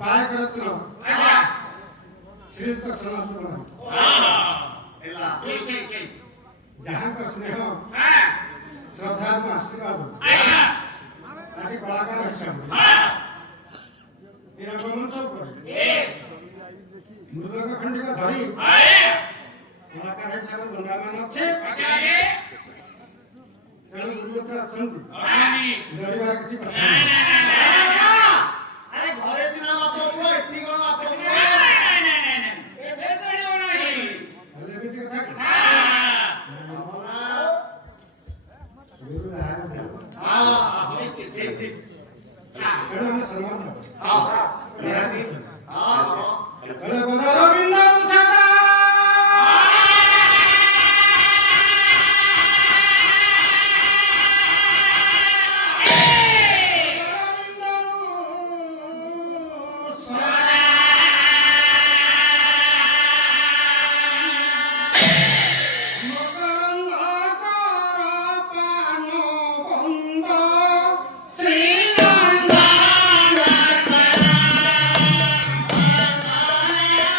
काय करत श्रेष्ठ सनातन जहाँ का स्नेह श्रद्धा में आशीर्वाद आज कलाकार हिसाब मृदंग खंडिका धरी कलाकार हिसाब दंडामान अच्छे ତେଣୁ ଗୁରୁମନ୍ତ୍ର ଅଛନ୍ତି ଅଛନ୍ତି। ଡରିବାର କିଛି କଥା ନାଇଁ, ନାହିଁ। ନାଇଁ, ନାଇଁ, ନାଇଁ, ନାଇଁ। ଆରେ ଘରେ ସିନା ବାପ ପୁଅ ଏଠି କଣ ବାପ ପୁଅ ନାଇଁ, ନାଇଁ, ନାଇଁ, ନାଇଁ, ନାଇଁ। ଏଠି ଚଳିବ ନାହିଁ। ହେଲେ ଏମିତି କଥା କି? ହଁ। ଗୁରୁ ଯାହା ଦେବ। ହଁ ନିଶ୍ଚିତ ଠିକ ଠିକ ତେଣୁ ଆମେ ସମ୍ମାନ ଦେବା। ହଁ ନିହାତି। ହଁ ହେଲେ ବଜାର ବିନ୍ଦାରୁ ସାଦା ¡Ay,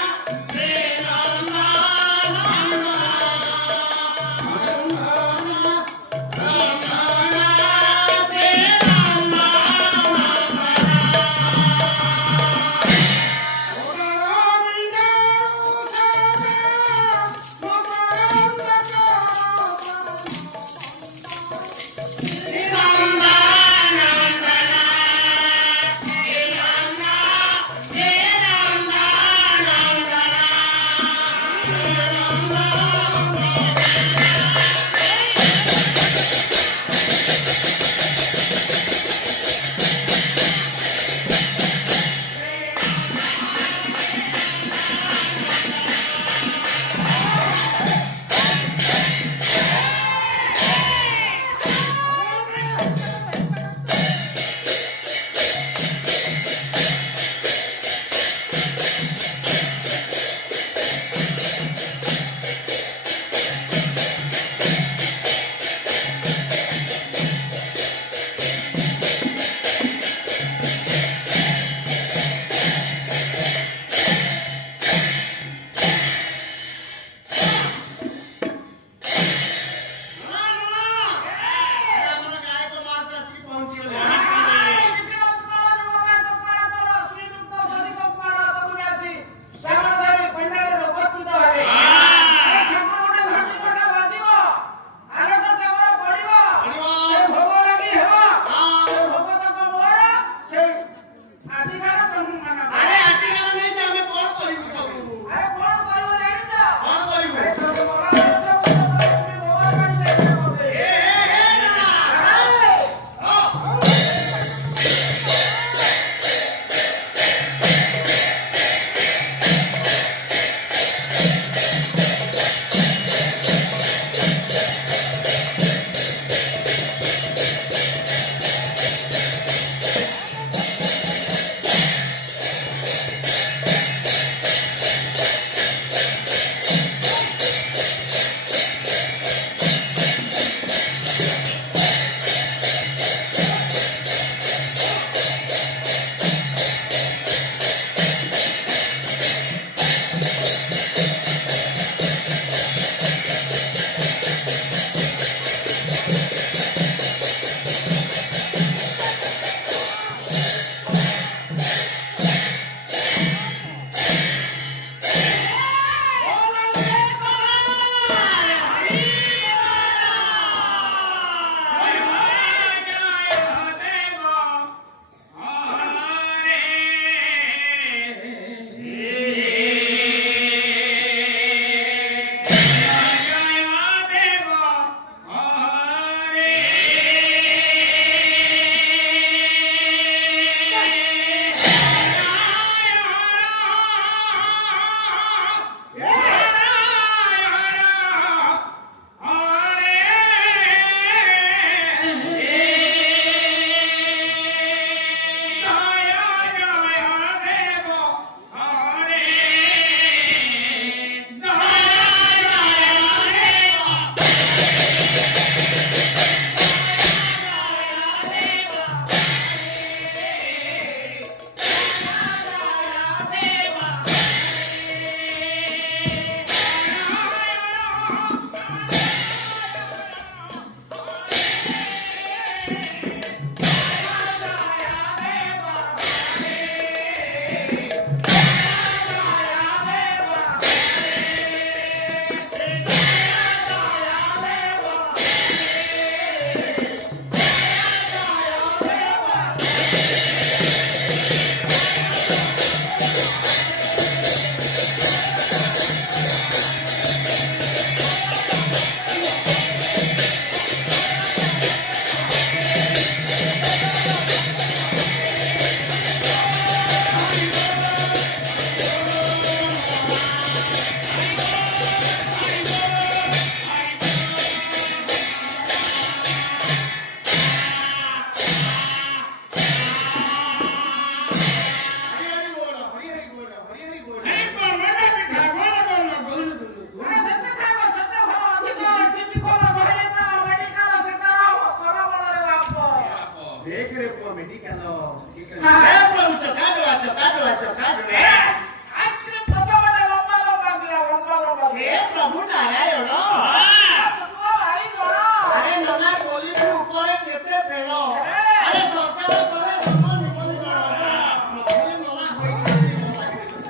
देख रे पुआ मेडिकल हा. हे प्रभू चकाडला ए, आईस्क्रीम पछापटे लंबा लंबा दिया, लंबा लंबा हे दिया. प्रभू नारायण आ, सतुआ भारी जोड़ा. अरे नना गोली के ऊपर केते फेलो अरे सरकार करे जमा निकल जाओ प्रभु नना होई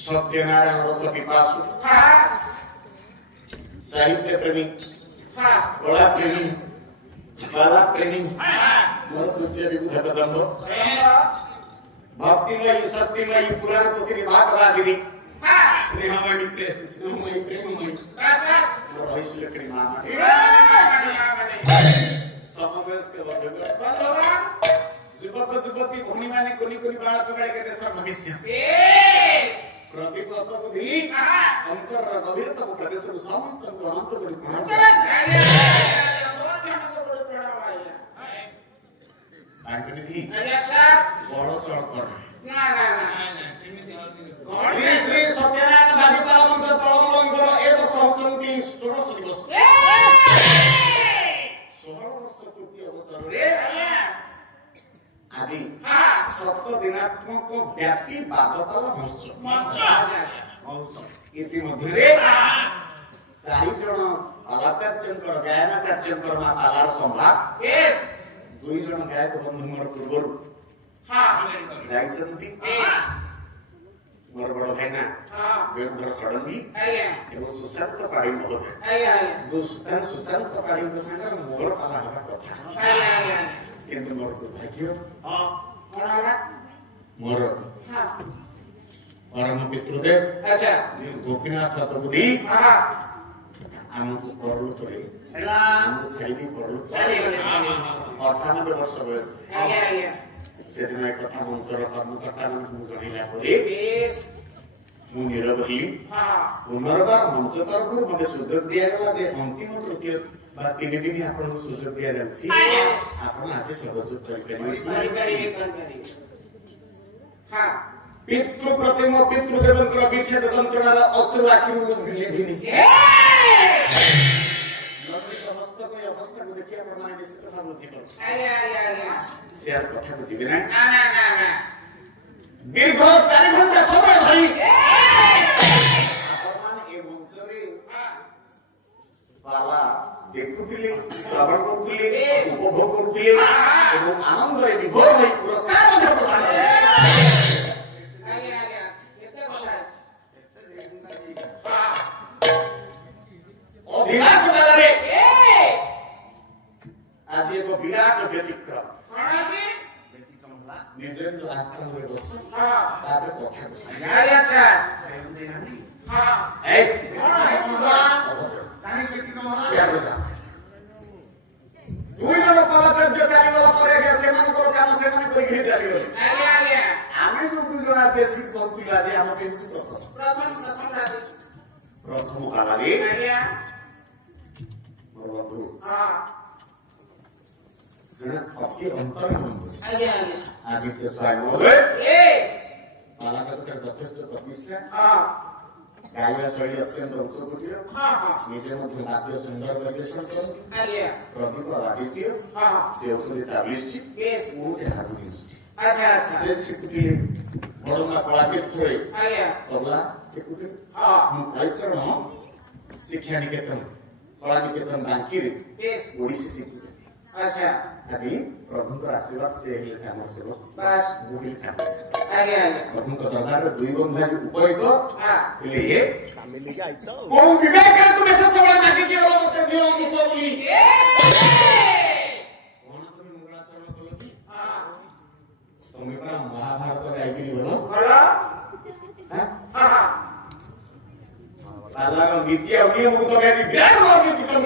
सत्यनारायण रस पिपासु साहित्य प्रेमी कला प्रेमी बाला प्रेमी मोर पूज्य विबुध कदम्ब भक्तिमयी सत्यमयी पुराण श्री भागवती श्रीमयी प्रेममयी प्रेममयी मोर ऐश्वर्यकरी मामा समवयस्क युवक युवती भूमि माने कोनी कोनी बालक बालिका देशर भविष्य प्रतिपद बुद्धि अंतर गभीरता को प्रवेश समस्त अनंत बड़ी आंकनिधि बड़ सड़क श्री सत्यनारायण भागीपाल मंच तळमलंकर ए वर्ष होचंती 16 दिवस 16 वर्ष पूर्ति अवसर रे আজি 7 দিনাত্মক ব্যাপী বাদপাল মহোৎসব ইতিমধ্যে 4 জন পালাচার্যଙ୍କର ଗାୟନାଚାର୍ଯ୍ୟଙ୍କର ମା ପାଲାର ସମ୍ଭାଗ 2 ଜଣ ଗାୟକ ବନ୍ଧୁଙ୍କର ପୂର୍ବରୁ ଯାଇଛନ୍ତି ମୋର ବଡ଼ ଭାଇନା ବେଣୁଧର ଷଡ଼ଙ୍ଗୀ ଏବଂ ସୁଶାନ୍ତ ପାଢ଼ୀ ମହୋଦୟ ଯୋଉ ସୁଶାନ୍ତ ପାଢ଼ୀଙ୍କ ସାଙ୍ଗରେ ମୋର ପାଲା ହେବା କଥା କିନ୍ତୁ ମୋର ଦୁର୍ଭାଗ୍ୟ ମୋର परम पितृदेव गोपीनाथ प्रभुदी आमको पढ़लु तो आमको छाड़ी दी पढ़लु 98 वर्ष बयस से दिन एक कथा मंचर कर्मकर्ता मानक जणैला परे मु नीरव हली पुनर्बार मंच तरफ मते सुযোগ दिया गला जे अंतिम तृतीय बा 3 दिन आपन को सुযোগ दिया जाछि आपन आसे सहयोग करि हां पितृ प्रतिम पितृदेवंकर विच्छेद तंत्रणार असुर आखिरु विलेधिनी समस्त को अवस्था को देखिया प्रमाण निश्चित भाव बुझिबो शेयर कथा बुझिबे ना दीर्घ 4 घंटा समय धरि प्रमाण ए मंचरे पाला देखुथिले श्रवण करथिले उपभोग करथिले एवं आनंद रे विभोर होई पुरस्कार मध्ये प्रदान अभिलाष मेलारे आज एक विराट व्यतिक्रम निजेन्द्र आश्रम में बस तापर कथा दुई जन पालाचार्य चालीगला पर सेमानकर काम सेमाने करिक चालीगले आमे जो दुई जन देशी पहुंचिला जे हम प्रथम कालारे बंधु अति अंतर आदित्य स्वामी महोदय पालाचार्य यथेष्ट प्रतिष्ठा गायिका शैली अत्यंत उच्चकोटीर निजे मध्य नाट्य सुंदर परिवेशन करती प्रदीप आदित्य से औषधि ताबिष्टि मुझे हारुनिष्टि से शिखुथिले बड़मा कलातीर्थ रे तबला शिखुथिले आइचरण शिक्षा निकेतन कला निकेतन बांकी रे ओडिसी शिखुथिले আজি प्रभुଙ୍କ आशीर्वाद से हेले छामर सेवक बस मुहिल छामर प्रभुଙ୍କ दरबार दुई बंधा जो उपरित हेले ये सामिल के आइछो कोन विवेक करे तुमे से सबला नाकी के अलग दियो मुको बोली कोन तुम मंगलाचरण बोलो की तुमे पर महाभारत गायकिनी बोलो बोलो हां पालार नीति और नियम को तो गायकी विराट मार दी तुम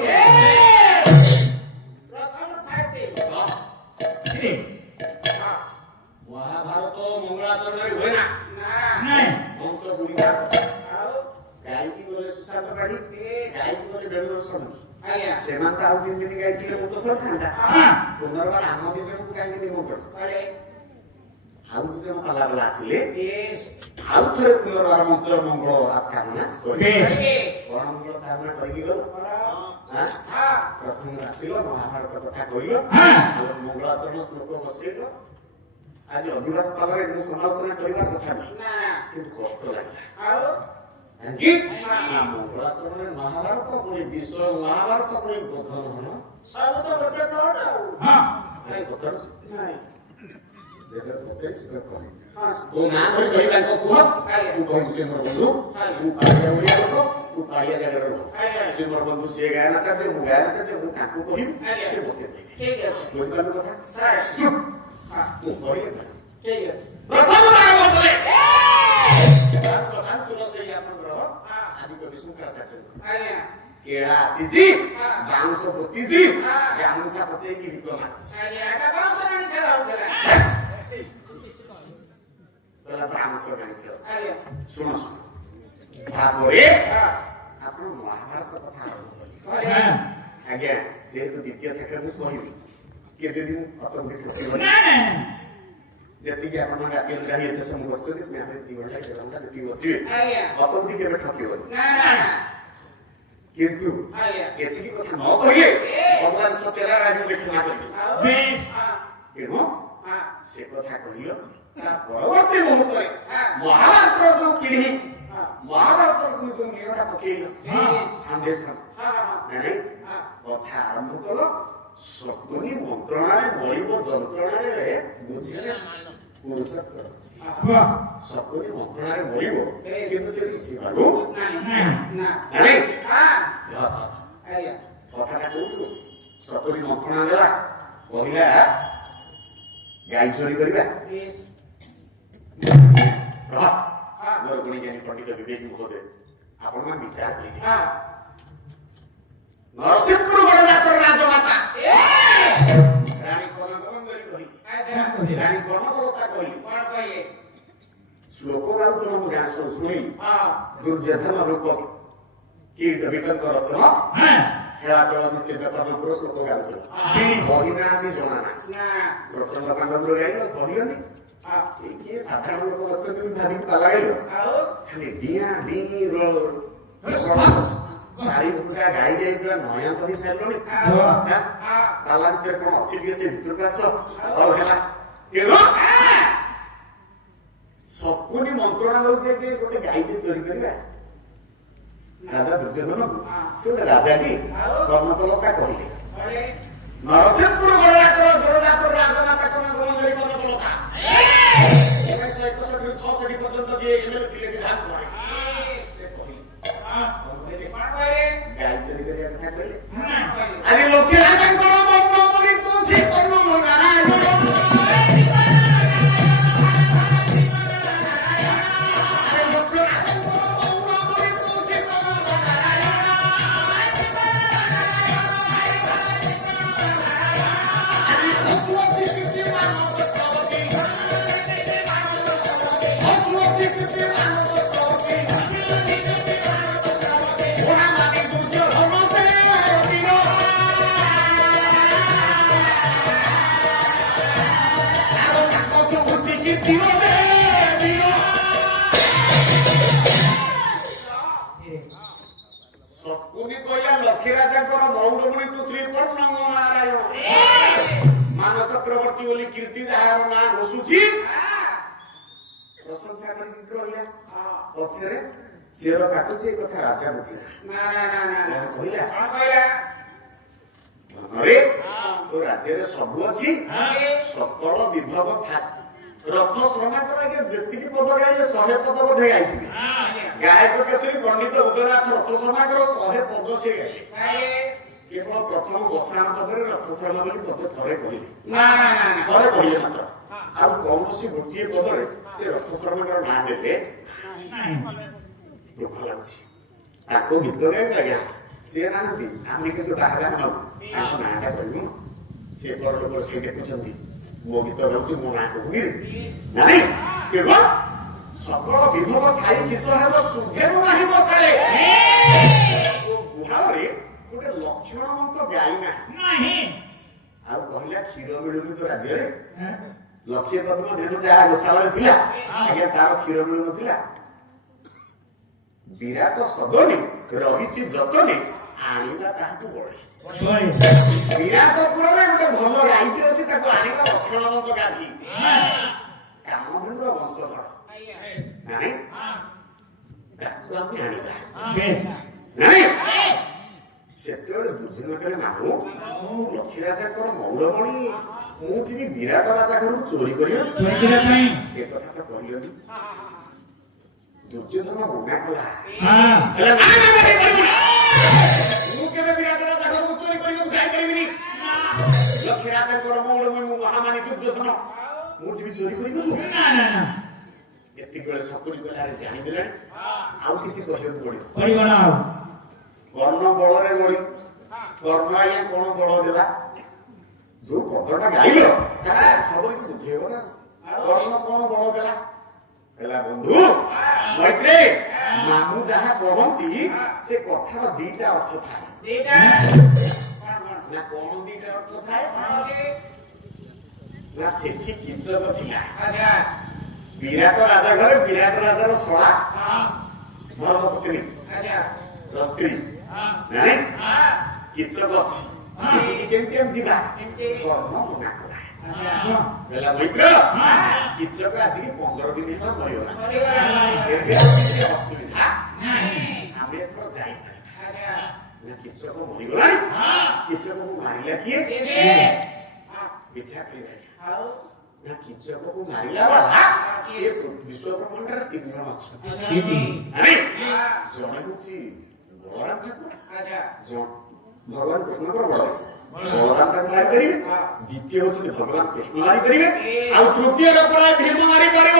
महाभारत मंगलाचरण हुए ना वंश गुड़िया गायकी बोले सुशांत पाढ़ी गायकी बोले बेणुधर षडंगी सेमान तो आउ 3 दिन गायकी मुझ सर खांदा पुनर्बार आम 2 जन को गायकी निमंत्रण आउ 2 जन पाला बेला आसिले आउ थरे पुनर्बार मंच मंगल कामना करण मंगल कामना करिक गल प्रथम आसिल महाभारत कथा कहल मंगलाचरण श्लोक बसैल आज अधिवास पालरे मु समालोचना करिबा कथा नै किंतु कष्ट लागला मंगलाचरण महाभारत पुणी विश्व महाभारत पुणी बोधन हन सब तो गोटे नोट हां पचार देखो पचार से कह ତୋ ନାଁ ଧରି କହି ତାଙ୍କ କୁହ ତୁ କହିବୁ ସେ ମୋର ବନ୍ଧୁ ତୁ ପାଳିଆ ଓଡ଼ିଆ ଲୋକ ତୁ ପାଳିଆ ଜାଗାର ଲୋକ ସେ ମୋର ବନ୍ଧୁ ସିଏ ଗାୟନ ଚାଟେ ମୁଁ ଗାୟନ ଚାଟେ ମୁଁ ତାଙ୍କୁ କହିବି ସେ ମତେ କହିବେ ବୁଝିପାରିଲୁ କଥା ଶୁଣ ମୁଁ କହିଲେ ପ୍ରଥମ ଆରମ୍ଭ କଲେ ଶୁଣ ସେଇ ଆପଣଙ୍କର ଆଦି କବି ଶୁକ୍ରାଚାର୍ଯ୍ୟ କେଳା ଆସିଛି ବାଉଁଶ ପୋତିଛି ଗାମୁଛା ପତେଇକି ଗୀତ ନାଚି ବାଉଁଶ ଗାଣି ଖେଳ ଶୁଣ ଶୁଣ ତାପରେ ଆପଣ ମହାଭାରତ କଥା ଆଜ୍ଞା ଯେହେତୁ ଦ୍ୱିତୀୟ ଥାକରେ ମୁଁ କହିବି କେବେ ବି ମୁଁ ଅଟୋମେଟିକ ଠକିବନି ଯେତିକି ଆପଣ ରାତି ରାହି ଏତେ ସମୟ ବସିଛନ୍ତି ପୁଣି ଆମେ 2 ଘଣ୍ଟା 1 ଘଣ୍ଟା ଯେତିକି ବସିବେ ଅଟୋମେଟିକ କେବେ ଠକିବନି କିନ୍ତୁ ଏତିକି କଥା ନ କହିଲେ ଭଗବାନ ସତ୍ୟନାରାୟଣ ରାଜକୁ ଦେଖି ନା କରିବେ ତେଣୁ ସେ କଥା କହିଲ ତା ପରବର୍ତ୍ତୀ ମୁହୂର୍ତ୍ତରେ ମହାଭାରତର ଯୋଉ ପିଢି ମହାଭାରତର ଯୋଉ ନିରଟା ପକେଇଲ ଫାଉଣ୍ଡେସନ କଥା ଆରମ୍ଭ କଲ ଶକୁନି ମନ୍ତ୍ରଣାରେ ମରିବ ଯନ୍ତ୍ରଣାରେ ବୁଝିଲେ ଶକୁନି ମନ୍ତ୍ରଣାରେ ମରିବ କିନ୍ତୁ ସେ ବୁଝିପାରୁ କଥାଟା କହୁଛୁ ଶକୁନି ମନ୍ତ୍ରଣା ଦେଲା କହିଲା ଗାଈ ଚୋରି କରିବା ମୋର ଗୁଣିଜ୍ଞାନୀ ପଣ୍ଡିତ ବିବେକ ମହୋଦୟ ଆପଣମାନେ ବିଚାର କରିବେ ନରସିଂହପୁର ଗଡ଼ଜାତର ରାଜମାତା ରାଣୀ କନକବଙ୍ଗରୀ କହିଲି ରାଣୀ କନକଲତା କହିଲି ଶ୍ଲୋକ ଗାଉଥିଲ ମୁଁ ଗାଁ ଶୁଣି ଦୁର୍ଯୋଧନ ରୂପ କୀଟ ବିଟଙ୍କ ରତ୍ନ ହେଳାଚଳ ନୃତ୍ୟ ବେପାରପୁର ଶ୍ଲୋକ ଗାଉଥିଲ କହିନା ଆମେ ଜଣା ନା ପ୍ରଚଣ୍ଡ ପାଣ୍ଡବର ଗାଇଲ କହିଲନି କିଏ ସାଧାରଣ ଲୋକ ଅଛନ୍ତି ଭାବିକି ପାଲା ଗାଇଲ ଖାଲି ଡିଆଁ ଡି ଚାରି ଘଣ୍ଟା ଗାଈ ଗାଇ ପୁରା ନୟା କହି ସାରିଲଣି ପାଲା ଭିତରେ କଣ ଅଛି ଟିକେ ସେ ଭିତରକୁ ଆସ ଆଉ ହେଲା ଶକୁନି ମନ୍ତ୍ରଣା ଦଉଛି କି ଗୋଟେ ଗାଈଟେ ଚୋରି କରିବା ରାଜା ଦୁର୍ଯୋଧନକୁ ସେ ଗୋଟେ ରାଜାଟି କର୍ଣ୍ଣକଲତା କହିଲେ ନରସିଂହପୁର ଗଡ଼ଜାତର ରାଜମାତା କର୍ଣ୍ଣକବଙ୍ଗରୀ କର୍ଣ୍ଣକଲତା 1961 ପର୍ଯ୍ୟନ୍ତ ଯିଏ ଏମଏଲଏ ଥିଲେ ବିଧାନସଭାରେ ସେ କହିଲେ ଗାଈ ଚୋରି କରିବା କଥା କହିଲେ ଆଜି ଲୋକେ ରାଜାଙ୍କର ମନ ବୋଲି ତୁ ଶ୍ରୀ କର୍ଣ୍ଣମନାରାୟଣ ଶକୁନି କହିଲା ଲକ୍ଷ୍ମୀ ରାଜାଙ୍କର ମୌଡମଣି ତୁ ଶ୍ରୀ କର୍ଣ୍ଣମନାରାୟଣ ମାନ ଚକ୍ରବର୍ତ୍ତୀ ବୋଲି କୀର୍ତ୍ତି ଯାହାର ନାଁ ଘୋଷୁଛି ପ୍ରଶଂସା କରିକି ରହିଲା ପଛରେ ଚେର କାଟୁଛି ଏ କଥା ରାଜା ବୁଝିଲା କହିଲା ତୋ ରାଜ୍ୟରେ ସବୁ ଅଛି ସକଳ ବିଭବ ରଥ ସମାଙ୍କର ଆଜ୍ଞା ଯେତିକି ପଦ ଗାଇଲେ 100 ପଦ ବୋଧେ ଗାଇଥିବେ ଗାୟକ କେଶରୀ ପଣ୍ଡିତ ଉଦୟନାଥ ରଥ ସମାଙ୍କର 100 ପଦ ସେ ଗାଇଲେ କେବଳ ପ୍ରଥମ ବସାଣ ପଦରେ ରଥ ଶର୍ମା ବୋଲି ପଦ ଥରେ କହିଲେ ଥରେ କହିଲେ ମାତ୍ର ଆଉ କୌଣସି ଗୋଟିଏ ପଦରେ ସେ ରଥ ଶର୍ମାଙ୍କର ନାଁ ଦେଲେ ଦୁଃଖ ଲାଗୁଛି ତାକୁ ଗୀତ ଗାଇବେ ଆଜ୍ଞା ସିଏ ନାହାନ୍ତି ଆମେ କିନ୍ତୁ ବାହାରେ ନବୁ ତାଙ୍କ ନାଁଟା କହିବୁ ସେ ବଡ ଲୋକ ସେ ଦେଖୁଛନ୍ତି ମୋ ଗୀତ ଗାଉଛି ମୋ ନାଁ କହୁନି ନାଇଁ କେବଳ ସକଳ ବିଭବ ଖାଇ କିସ ହେବ ସୁଖେରୁ ନାହିଁ ବସାଏ ଗୁହାଳରେ ଗୋଟେ ଲକ୍ଷ୍ମଣବନ୍ତ ଗାଈ ନାହିଁ ଆଉ କହିଲା କ୍ଷୀର ମିଳୁନି ତ ରାଜ୍ୟରେ ଲକ୍ଷ୍ମୀ ପଦ୍ମ ଦେହ ଯାହା ଗୋଶାଳରେ ଥିଲା ଆଜ୍ଞା ତାର କ୍ଷୀର ମିଳୁନଥିଲା ବିରାଟ ସଦନେ ରହିଛି ଯତନେ ଆଣିବା ତାହାକୁ ବଳେ ବିରାଟ ପୁରରେ ଗୋଟେ ଭଲ ଗାଈଟି ଅଛି ତାକୁ ଆଣିବା ଲକ୍ଷ୍ମଣବନ୍ତ ଗାଧି କାମଧେନୁର ବଂଶଧର ନାଇଁ ତାକୁ ଆମେ ଆଣିବା ନାଇଁ ସେତେବେଳେ ଦୁର୍ଜନ କହିଲେ ମାମୁଁ ଲକ୍ଷ୍ମୀ ରାଜାଙ୍କର ମୌଳମଣି ମୁଁ ଯିବି ବିରାଟ ରାଜା ଘରକୁ ଚୋରି କରିବା ପାଇଁ ଏ କଥା ତ କହିଲନି। ଦୁର୍ଯୋଧନ ମନା କଲା ମୁଁ କେବେ ବିରାଟ ରାଜା ଘରକୁ ଚୋରି କରିବାକୁ ଯାଇପାରିବିନି। ଲକ୍ଷ୍ମୀ ରାଜାଙ୍କର ମୌଳମଣି ମୁଁ ମହାମାନି ଦୁର୍ଯୋଧନ ମୁଁ ଯିବି ଚୋରି କରିବାକୁ। ଏତିକିବେଳେ ସକୁରି କଲାରେ ଜାଣିଦେଲେଣି ଆଉ କିଛି କହିବାକୁ ପଡିବ ନା। କର୍ଣ୍ଣ ବଳରେ ଗଳି କର୍ଣ୍ଣ ଆଜ୍ଞା କଣ ବଳ ଦେଲା ଯୋଉ ପଦଟା ଗାଇଲ ଖବର ବୁଝେଇବ ନା। କର୍ଣ୍ଣ କଣ ବଳ ଦେଲା ହେଲା ବନ୍ଧୁ ମୈତ୍ରୀ ମାମୁଁ ଯାହା କହନ୍ତି ସେ କଥାର ଦିଟା ଅର୍ଥ ଥାଏ। ନା କଣ ଦିଟା ଅର୍ଥ ଥାଏ ନା ସେଠି କିଚକ ଥିଲା ବିରାଟ ରାଜା ଘରେ ବିରାଟ ରାଜାର ଶଳା ଧର୍ମପତ୍ନୀ ସ୍ତ୍ରୀ ନାଇଁ କିଚକ ଅଛି ସେଠିକି କେମିତି ଆମେ ଯିବା କର୍ମ ମନା କଲା ହେଲା ମୈତ୍ର କିଚକ ଆଜିକି 15 ଦିନ ହେଲା ମରିଗଲା। ଏବେ ଆଉ କିଛି ଅସୁବିଧା ଆମେ ଏଥର ଯାଇପାରିବା ନା କିଚକ ମରିଗଲାଣି। କିଚକକୁ ମାରିଲା କିଏ ପିଛା କରିବା ନା କିଚକକୁ ମାରିଲା ବାଲା ବିଶ୍ୱ ବ୍ରହ୍ମାଣ୍ଡରେ 3 ଜଣ ଅଛନ୍ତି। ଜଣେ ହଉଛି ବଳରାମ ଠାକୁର ଭଗବାନ କୃଷ୍ଣଙ୍କର ବଳରାମ ତାକୁ ମାରିପାରିବେ। ଦ୍ୱିତୀୟ ହଉଛନ୍ତି ଭଗବାନ କୃଷ୍ଣ ମାରିପାରିବେ ଆଉ ତୃତୀୟ ଭୀମ ମାରିପାରିବ।